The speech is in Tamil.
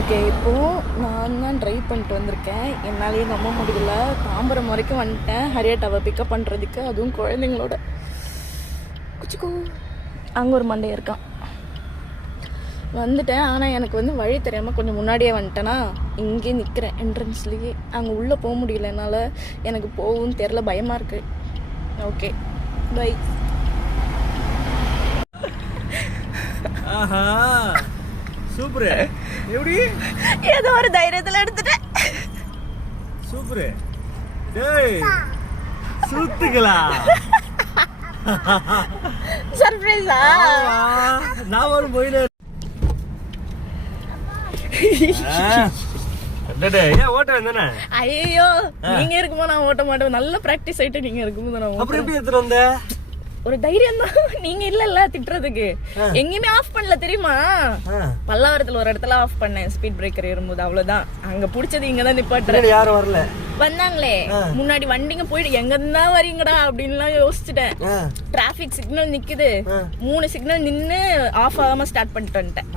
ஓகே, இப்போது நான் தான் ட்ரைவ் பண்ணிட்டு வந்திருக்கேன். என்னாலேயே நம்ப முடியல. தாம்பரம் வரைக்கும் வந்துட்டேன் ஹரியட்டாவை பிக்கப் பண்ணுறதுக்கு, அதுவும் குழந்தைங்களோட. குச்சிக்கோ அங்கே ஒரு மண்டே இருக்கான். வந்துட்டேன். ஆனால் எனக்கு வந்து வழி தெரியாமல் கொஞ்சம் முன்னாடியே வந்துட்டேன்னா இங்கே நிற்கிறேன் என்ட்ரன்ஸ்லேயே. அங்கே உள்ளே போக முடியல என்னால். எனக்கு போகவும் தெரில, பயமாக இருக்குது. Okay bye. ஆஹா சூப்பர். எப்படி ஏதோ ஒரு தைரியத்தில் எடுத்துட்டேன். சூப்பர். டேய் சுத்துங்களா? சர்ப்ரைஸா? நான் ஒரு போயில ஓட்ட வந்தானே. ஐயோ, நீங்க இருக்கும்போது நான் ஓட்ட மாட்டேன். நல்ல பிராக்டிஸ் ஆயிட்டு நீங்க இருக்கும்போது நான் அப்புறம் எப்படி எடுத்துட்டு வந்த? ஒரு தைரியம் தான். நீங்க இல்ல திட்டுறதுக்கு. எங்கேயுமே ஆஃப் பண்ணல தெரியுமா? பல்லாவரத்துல ஒரு இடத்துல ஆஃப் பண்ணேன் ஸ்பீட் பிரேக்கர் ஏறும்போது, அவ்வளவுதான். அங்க புடிச்சது இங்கதான் நிப்பாட்டுறேன். யாரும் வரல. வந்தாங்களே முன்னாடி வண்டிங்க போயிட்டு எங்க இருந்தா வரீங்கடா அப்படின்லாம் யோசிச்சுட்டேன். டிராபிக் சிக்னல் நிக்குது, 3 சிக்னல் நின்னு ஆஃப் ஆகாம ஸ்டார்ட் பண்ணிட்டு வந்துட்டேன்.